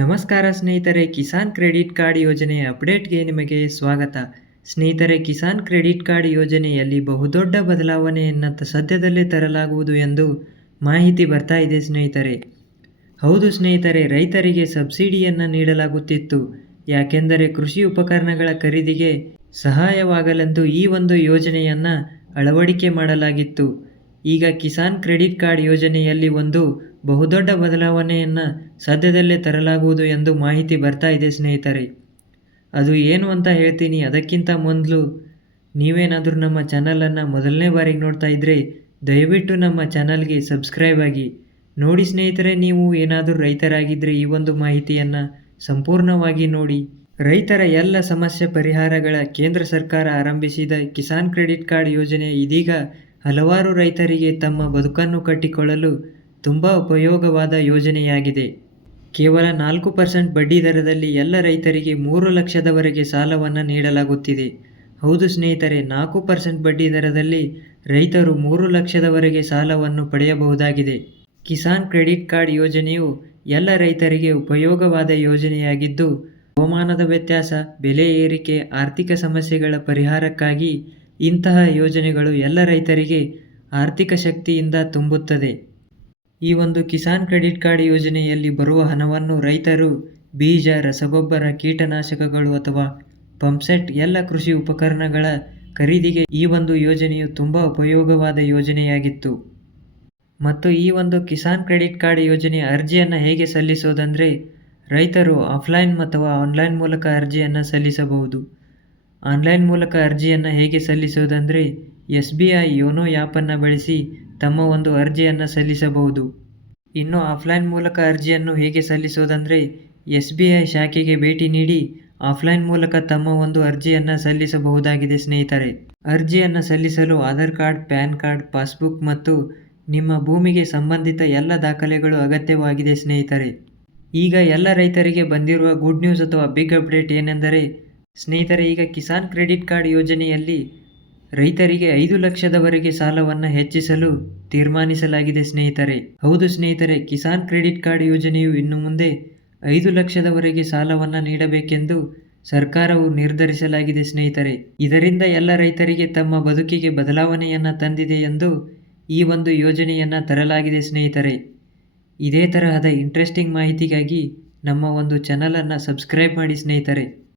ನಮಸ್ಕಾರ ಸ್ನೇಹಿತರೆ, Kisan credit card ಯೋಜನೆಯ ಅಪ್ಡೇಟ್ಗೆ ನಿಮಗೆ ಸ್ವಾಗತ. ಸ್ನೇಹಿತರೆ, ಕಿಸಾನ್ ಕ್ರೆಡಿಟ್ ಕಾರ್ಡ್ ಯೋಜನೆಯಲ್ಲಿ ಬಹುದೊಡ್ಡ ಬದಲಾವಣೆಯನ್ನು ಸದ್ಯದಲ್ಲೇ ತರಲಾಗುವುದು ಎಂದು ಮಾಹಿತಿ ಬರ್ತಾ ಇದೆ ಸ್ನೇಹಿತರೆ. ಹೌದು ಸ್ನೇಹಿತರೆ, ರೈತರಿಗೆ ಸಬ್ಸಿಡಿಯನ್ನು ನೀಡಲಾಗುತ್ತಿತ್ತು. ಯಾಕೆಂದರೆ ಕೃಷಿ ಉಪಕರಣಗಳ ಖರೀದಿಗೆ ಸಹಾಯವಾಗಲೆಂದು ಈ ಒಂದು ಯೋಜನೆಯನ್ನು ಅಳವಡಿಕೆ ಮಾಡಲಾಗಿತ್ತು. ಈಗ ಕಿಸಾನ್ ಕ್ರೆಡಿಟ್ ಕಾರ್ಡ್ ಯೋಜನೆಯಲ್ಲಿ ಒಂದು ಬಹುದೊಡ್ಡ ಬದಲಾವಣೆಯನ್ನು ಸದ್ಯದಲ್ಲೇ ತರಲಾಗುವುದು ಎಂದು ಮಾಹಿತಿ ಬರ್ತಾ ಇದೆ ಸ್ನೇಹಿತರೆ. ಅದು ಏನು ಅಂತ ಹೇಳ್ತೀನಿ. ಅದಕ್ಕಿಂತ ಮೊದಲು ನೀವೇನಾದರೂ ನಮ್ಮ ಚಾನಲನ್ನು ಮೊದಲನೇ ಬಾರಿಗೆ ನೋಡ್ತಾ ಇದ್ದರೆ ದಯವಿಟ್ಟು ನಮ್ಮ ಚಾನಲ್ಗೆ ಸಬ್ಸ್ಕ್ರೈಬ್ ಆಗಿ. ನೋಡಿ ಸ್ನೇಹಿತರೆ, ನೀವು ಏನಾದರೂ ರೈತರಾಗಿದ್ದರೆ ಈ ಒಂದು ಮಾಹಿತಿಯನ್ನು ಸಂಪೂರ್ಣವಾಗಿ ನೋಡಿ. ರೈತರ ಎಲ್ಲ ಸಮಸ್ಯೆ ಪರಿಹಾರಗಳ ಕೇಂದ್ರ ಸರ್ಕಾರ ಆರಂಭಿಸಿದ ಕಿಸಾನ್ ಕ್ರೆಡಿಟ್ ಕಾರ್ಡ್ ಯೋಜನೆ ಇದೀಗ ಹಲವಾರು ರೈತರಿಗೆ ತಮ್ಮ ಬದುಕನ್ನು ಕಟ್ಟಿಕೊಳ್ಳಲು ತುಂಬ ಉಪಯೋಗವಾದ ಯೋಜನೆಯಾಗಿದೆ. ಕೇವಲ ನಾಲ್ಕು ಪರ್ಸೆಂಟ್ ಬಡ್ಡಿ ದರದಲ್ಲಿ ಎಲ್ಲ ರೈತರಿಗೆ ಮೂರು ಲಕ್ಷದವರೆಗೆ ಸಾಲವನ್ನು ನೀಡಲಾಗುತ್ತಿದೆ. ಹೌದು ಸ್ನೇಹಿತರೆ, ನಾಲ್ಕು ಪರ್ಸೆಂಟ್ ಬಡ್ಡಿ ದರದಲ್ಲಿ ರೈತರು ಮೂರು ಲಕ್ಷದವರೆಗೆ ಸಾಲವನ್ನು ಪಡೆಯಬಹುದಾಗಿದೆ. ಕಿಸಾನ್ ಕ್ರೆಡಿಟ್ ಕಾರ್ಡ್ ಯೋಜನೆಯು ಎಲ್ಲ ರೈತರಿಗೆ ಉಪಯೋಗವಾದ ಯೋಜನೆಯಾಗಿದ್ದು, ಹವಾಮಾನದ ವ್ಯತ್ಯಾಸ, ಬೆಲೆ ಏರಿಕೆ, ಆರ್ಥಿಕ ಸಮಸ್ಯೆಗಳ ಪರಿಹಾರಕ್ಕಾಗಿ ಇಂತಹ ಯೋಜನೆಗಳು ಎಲ್ಲ ರೈತರಿಗೆ ಆರ್ಥಿಕ ಶಕ್ತಿಯಿಂದ ತುಂಬುತ್ತದೆ. ಈ ಒಂದು ಕಿಸಾನ್ ಕ್ರೆಡಿಟ್ ಕಾರ್ಡ್ ಯೋಜನೆಯಲ್ಲಿ ಬರುವ ಹಣವನ್ನು ರೈತರು, ಬೀಜ, ರಸಗೊಬ್ಬರ, ಕೀಟನಾಶಕಗಳು ಅಥವಾ ಪಂಪ್ಸೆಟ್ ಎಲ್ಲ ಕೃಷಿ ಉಪಕರಣಗಳ ಖರೀದಿಗೆ ಈ ಒಂದು ಯೋಜನೆಯು ತುಂಬ ಉಪಯೋಗವಾದ ಯೋಜನೆಯಾಗಿತ್ತು. ಮತ್ತು ಈ ಒಂದು ಕಿಸಾನ್ ಕ್ರೆಡಿಟ್ ಕಾರ್ಡ್ ಯೋಜನೆಯ ಅರ್ಜಿಯನ್ನು ಹೇಗೆ ಸಲ್ಲಿಸೋದಂದರೆ ರೈತರು ಆಫ್ಲೈನ್ ಅಥವಾ ಆನ್ಲೈನ್ ಮೂಲಕ ಅರ್ಜಿಯನ್ನು ಸಲ್ಲಿಸಬಹುದು. ಆನ್ಲೈನ್ ಮೂಲಕ ಅರ್ಜಿಯನ್ನು ಹೇಗೆ ಸಲ್ಲಿಸೋದಂದರೆ ಎಸ್ ಬಿ ಐ ಯೋನೋ ಆ್ಯಪನ್ನು ಬಳಸಿ ತಮ್ಮ ಒಂದು ಅರ್ಜಿಯನ್ನು ಸಲ್ಲಿಸಬಹುದು. ಇನ್ನು ಆಫ್ಲೈನ್ ಮೂಲಕ ಅರ್ಜಿಯನ್ನು ಹೇಗೆ ಸಲ್ಲಿಸೋದಂದರೆ ಎಸ್ ಬಿ ಐ ಶಾಖೆಗೆ ಭೇಟಿ ನೀಡಿ ಆಫ್ಲೈನ್ ಮೂಲಕ ತಮ್ಮ ಒಂದು ಅರ್ಜಿಯನ್ನು ಸಲ್ಲಿಸಬಹುದಾಗಿದೆ ಸ್ನೇಹಿತರೆ. ಅರ್ಜಿಯನ್ನು ಸಲ್ಲಿಸಲು Aadhaar card, pan card, passbook ಮತ್ತು ನಿಮ್ಮ ಭೂಮಿಗೆ ಸಂಬಂಧಿತ ಎಲ್ಲ ದಾಖಲೆಗಳು ಅಗತ್ಯವಾಗಿದೆ ಸ್ನೇಹಿತರೆ. ಈಗ ಎಲ್ಲ ರೈತರಿಗೆ ಬಂದಿರುವ ಗುಡ್ ನ್ಯೂಸ್ ಅಥವಾ ಬಿಗ್ ಅಪ್ಡೇಟ್ ಏನೆಂದರೆ ಸ್ನೇಹಿತರೆ, ಈಗ ಕಿಸಾನ್ ಕ್ರೆಡಿಟ್ ಕಾರ್ಡ್ ಯೋಜನೆಯಲ್ಲಿ ರೈತರಿಗೆ ಐದು ಲಕ್ಷದವರೆಗೆ ಸಾಲವನ್ನು ಹೆಚ್ಚಿಸಲು ತೀರ್ಮಾನಿಸಲಾಗಿದೆ ಸ್ನೇಹಿತರೆ. ಹೌದು ಸ್ನೇಹಿತರೆ, ಕಿಸಾನ್ ಕ್ರೆಡಿಟ್ ಕಾರ್ಡ್ ಯೋಜನೆಯು ಇನ್ನು ಮುಂದೆ ಐದು ಲಕ್ಷದವರೆಗೆ ಸಾಲವನ್ನು ನೀಡಬೇಕೆಂದು ಸರ್ಕಾರವು ನಿರ್ಧರಿಸಲಾಗಿದೆ ಸ್ನೇಹಿತರೆ. ಇದರಿಂದ ಎಲ್ಲ ರೈತರಿಗೆ ತಮ್ಮ ಬದುಕಿಗೆ ಬದಲಾವಣೆಯನ್ನು ತಂದಿದೆ ಎಂದು ಈ ಒಂದು ಯೋಜನೆಯನ್ನು ತರಲಾಗಿದೆ ಸ್ನೇಹಿತರೆ. ಇದೇ ತರಹದ ಇಂಟ್ರೆಸ್ಟಿಂಗ್ ಮಾಹಿತಿಗಾಗಿ ನಮ್ಮ ಒಂದು ಚಾನಲನ್ನು ಸಬ್ಸ್ಕ್ರೈಬ್ ಮಾಡಿ ಸ್ನೇಹಿತರೆ.